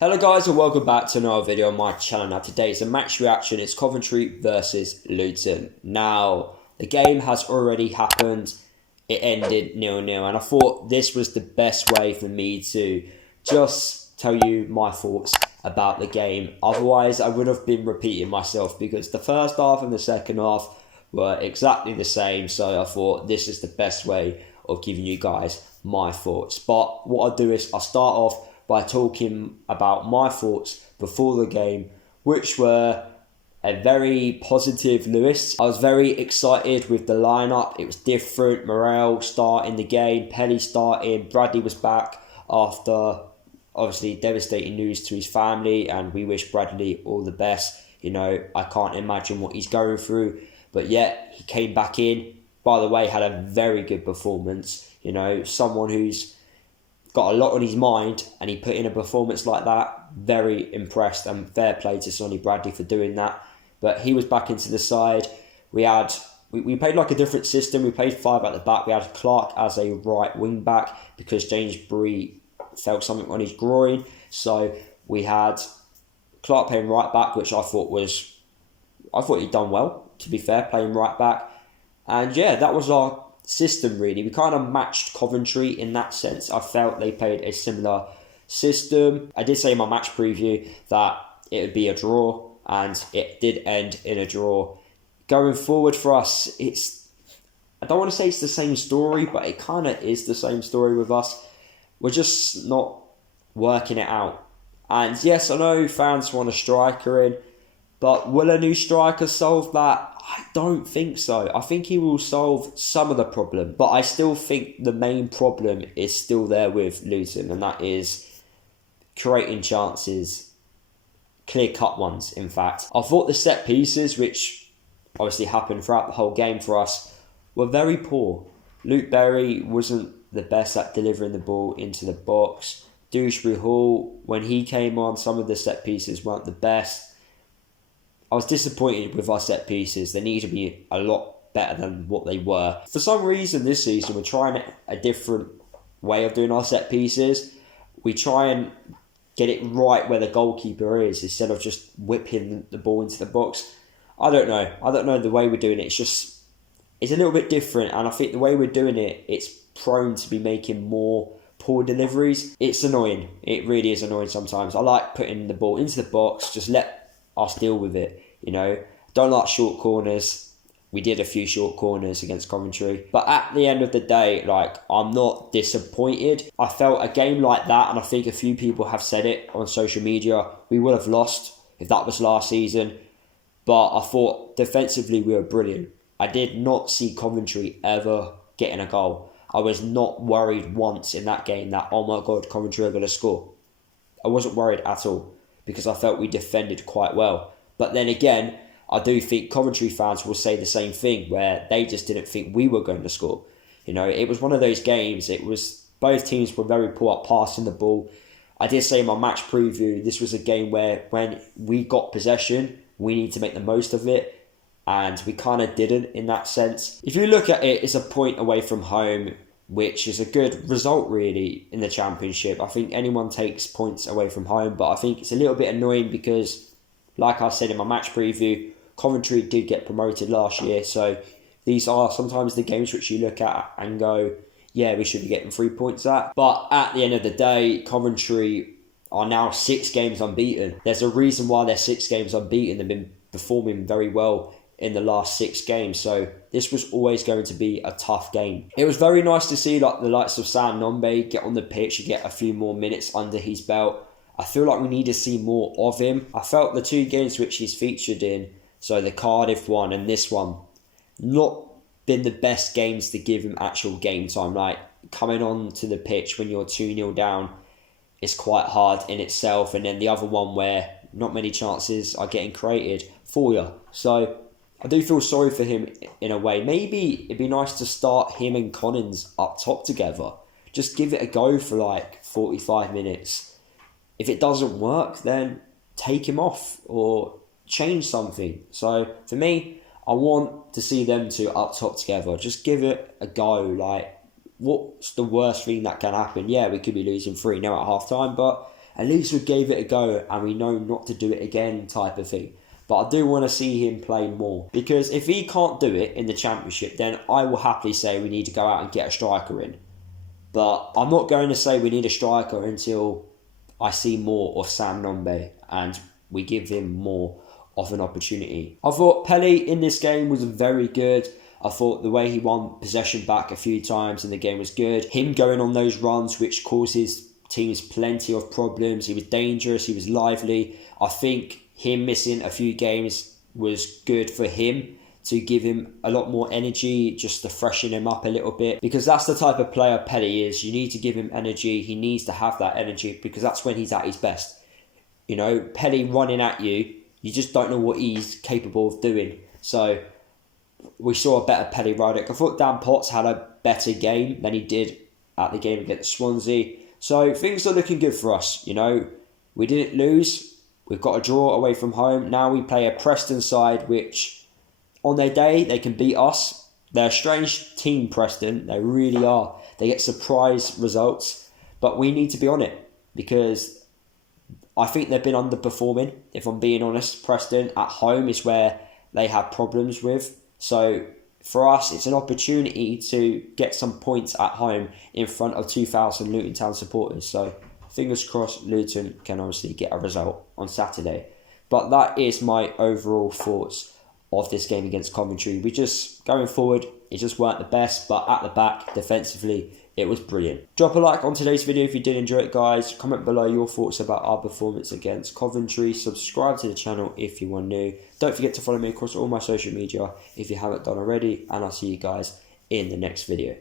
Hello guys and welcome back to another video on my channel. Now today is a match reaction. It's Coventry versus Luton. Now the game has already happened. It ended 0-0 and I thought this was the best way for me to just tell you my thoughts about the game. Otherwise I would have been repeating myself because the first half and the second half were exactly the same. So I thought this is the best way of giving you guys my thoughts. But what I'll do is I'll start off by talking about my thoughts before the game, which were a very positive Lewis. I was very excited with the lineup. It was different. Morel starting the game, Pelly starting, Bradley was back after obviously devastating news to his family, and we wish Bradley all the best. You know, I can't imagine what he's going through, but yet he came back in. By the way, had a very good performance. You know, someone who's got a lot on his mind and he put in a performance like that. Very impressed, and fair play to Sonny Bradley for doing that. But he was back into the side. We played like a different system. We played 5 at the back. We had Clark as a right wing back because James Bree felt something on his groin. So we had Clark playing right back, which I thought he'd done well, to be fair, playing right back. And yeah, that was our system really. We kind of matched Coventry in that sense. I felt they played a similar system. I did say in my match preview that it would be a draw, and it did end in a draw. Going forward for us, I don't want to say it's the same story, but it kind of is the same story with us. We're just not working it out. And yes, I know fans want a striker in, but will a new striker solve that? I don't think so. I think he will solve some of the problem, but I still think the main problem is still there with Luton, and that is creating chances, clear-cut ones, in fact. I thought the set pieces, which obviously happened throughout the whole game for us, were very poor. Luke Berry wasn't the best at delivering the ball into the box. Dewsbury Hall, when he came on, some of the set pieces weren't the best. I was disappointed with our set pieces. They need to be a lot better than what they were. For some reason this season we're trying a different way of doing our set pieces. We try and get it right where the goalkeeper is instead of just whipping the ball into the box. I don't know the way we're doing it. It's a little bit different, and I think the way we're doing it, it's prone to be making more poor deliveries. It's annoying. It really is annoying sometimes. I like putting the ball into the box, just let us deal with it, you know. Don't like short corners. We did a few short corners against Coventry, but at the end of the day, like, I'm not disappointed. I felt a game like that, and I think a few people have said it on social media, we would have lost if that was last season. But I thought defensively we were brilliant. I did not see Coventry ever getting a goal. I was not worried once in that game that, oh my God, Coventry are going to score. I wasn't worried at all, because I felt we defended quite well. But then again, I do think Coventry fans will say the same thing, where they just didn't think we were going to score. You know, it was one of those games. Both teams were very poor at passing the ball. I did say in my match preview, this was a game where when we got possession, we need to make the most of it. And we kind of didn't in that sense. If you look at it, it's a point away from home, which is a good result really in the Championship. I think anyone takes points away from home, but I think it's a little bit annoying because, like I said in my match preview, Coventry did get promoted last year, so these are sometimes the games which you look at and go, yeah, we should be getting 3 points at. But at the end of the day, Coventry are now 6 games unbeaten. There's a reason why they're 6 games unbeaten. They've been performing very well in the last 6 games, so this was always going to be a tough game. It was very nice to see like the likes of Sam Nombe get on the pitch and get a few more minutes under his belt. I feel like we need to see more of him. I felt the 2 games which he's featured in, so the Cardiff one and this one, not been the best games to give him actual game time. Like, coming on to the pitch when you're 2-0 down is quite hard in itself, and then the other one where not many chances are getting created for you. So I do feel sorry for him in a way. Maybe it'd be nice to start him and Collins up top together. Just give it a go for like 45 minutes. If it doesn't work, then take him off or change something. So for me, I want to see them 2 up top together. Just give it a go. Like, what's the worst thing that can happen? Yeah, we could be losing 3-0 at half time, but at least we gave it a go and we know not to do it again type of thing. But I do want to see him play more, because if he can't do it in the Championship, then I will happily say we need to go out and get a striker in. But I'm not going to say we need a striker until I see more of Sam Nombe and we give him more of an opportunity. I thought Pelly in this game was very good. I thought the way he won possession back a few times in the game was good. Him going on those runs which causes teams plenty of problems. He was dangerous, he was lively. I think him missing a few games was good for him, to give him a lot more energy, just to freshen him up a little bit, because that's the type of player Pelly is. You need to give him energy. He needs to have that energy, because that's when he's at his best. You know, Pelly running at you, you just don't know what he's capable of doing. So we saw a better Pelly Roddick. I thought Dan Potts had a better game than he did at the game against Swansea. So things are looking good for us. You know, we didn't lose. We've got a draw away from home. Now we play a Preston side which, on their day, they can beat us. They're a strange team, Preston. They really are. They get surprise results. But we need to be on it, because I think they've been underperforming, if I'm being honest. Preston at home is where they have problems with. So for us, it's an opportunity to get some points at home in front of 2,000 Luton Town supporters. So fingers crossed Luton can obviously get a result on Saturday. But that is my overall thoughts of this game against Coventry. We just, going forward, it just weren't the best, but at the back, defensively, it was brilliant. Drop a like on today's video if you did enjoy it, guys. Comment below your thoughts about our performance against Coventry. Subscribe to the channel if you are new. Don't forget to follow me across all my social media if you haven't done already, and I'll see you guys in the next video.